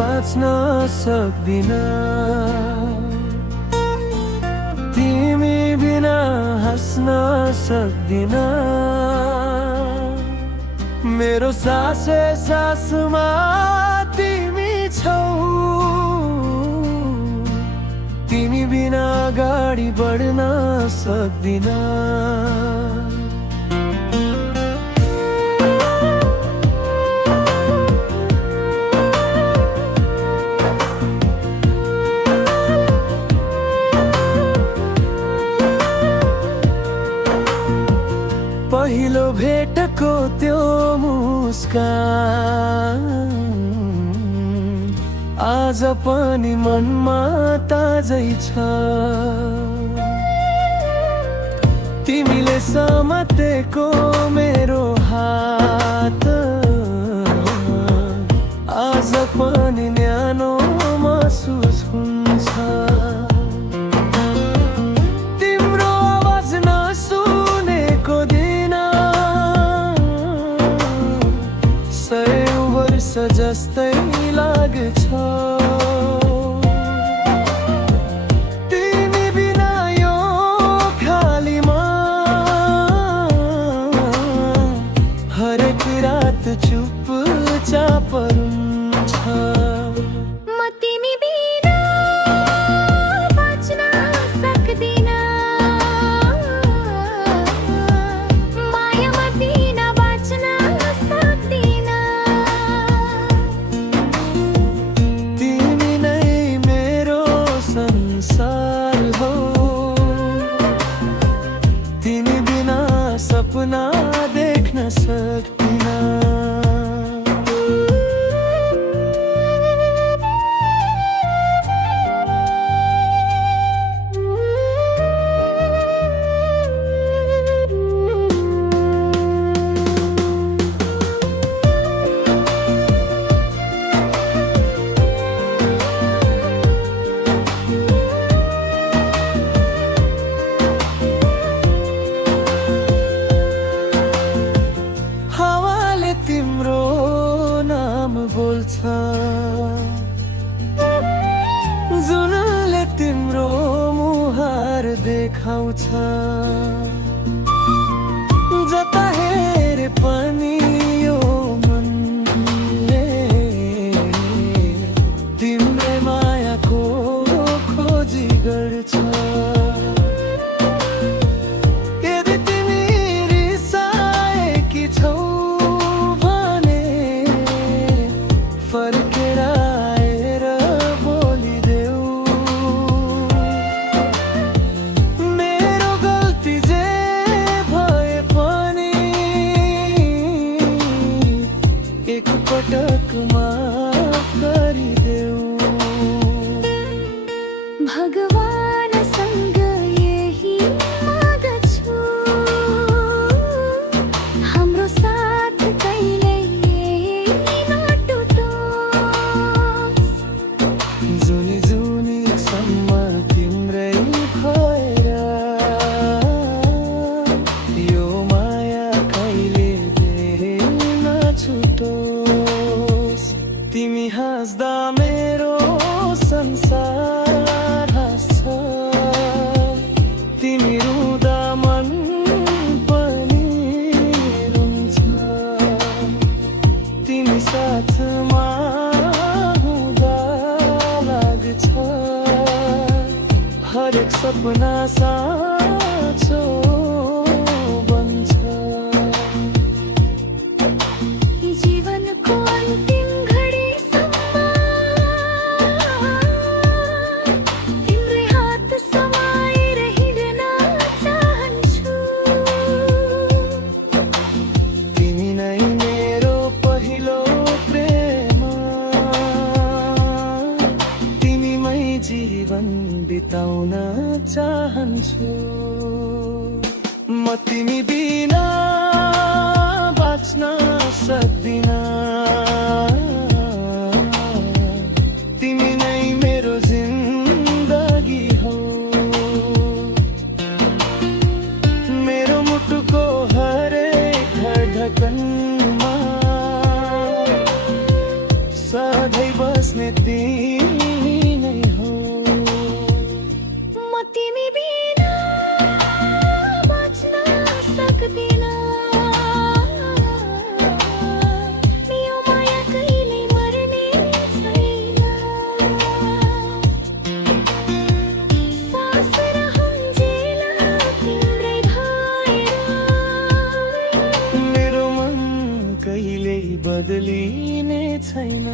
बाँच्न सक्दिन। तिमी बिना हाँस्न सक्दिन। मेरो सासै सासमा तिमी छौ। तिमी बिना अगाडि बढ्न सक्दिन। पहिलो भेटको त्यो मुस्कान आज पनि मनमा ताजै छ। तिमीले समातेको मेरो हात आज पनि न्यानो महसुस हुन्छ। तिम्रो आवाज नसुनेको दिन 100 वर्ष जस्तै लाग्छ। तिमी बिना यो खालीमा हरेक रात चुपचाप रुन्छ। म तिमी बिना बाँच्न सक्दिन। मायामा बिना बाँच्न सक्दिन। तिमी नै मेरो संसार हो। तिमी बिना सपना देख्न सक्दिन। हावाले तिम्रो नाम बोल्छ। जुनले तिम्रो मुहार देखाउँछ। जता हेरे पनि यो मनले तिम्रै मायाको खोजी गर्छ। यदि तिमी रिसाएकी छौ भने फर्केर आएर बोलिदेऊ। मेरो गल्ती जे भए पनि एकपटक माफ गरिदेऊ। भगवानसँग यही माग्छु, हाम्रो साथ कहिल्यै नटुटोस्। जुनी जुनीसम्म तिम्रै भएर यो माया कहिले धेरै नछुटोस्। तिमी हाँस्दा मेरो संसार हाँस्छ। तिमी रुँदा मन पनि रुन्छ। तिमी साथमा हुँदा लाग्छ हरेक सपना साँचो बन्छ। जीवनको अन्तिम घडीसम्म तिम्रै हात समाएर हिँड्न चाहन्छु। तिमी नै मेरो पहिलो प्रेम। तिमीमै जीवन बिताउन चाहन्छु। म तिमी बिना बाँच्न सक्दिन। तिमी नै मेरो जिन्दगी हो। मेरो मुटुको हरेक धडकनमा सधैँ बस बस्ने तिमी नै हो। म तिमी बिना बाँच्न सक्दिन, यो माया कहिल्यै मर्ने छैन। सास रहन्जेल तिम्रै भएर, मेरो मन कहिल्यै बदलिने छैन।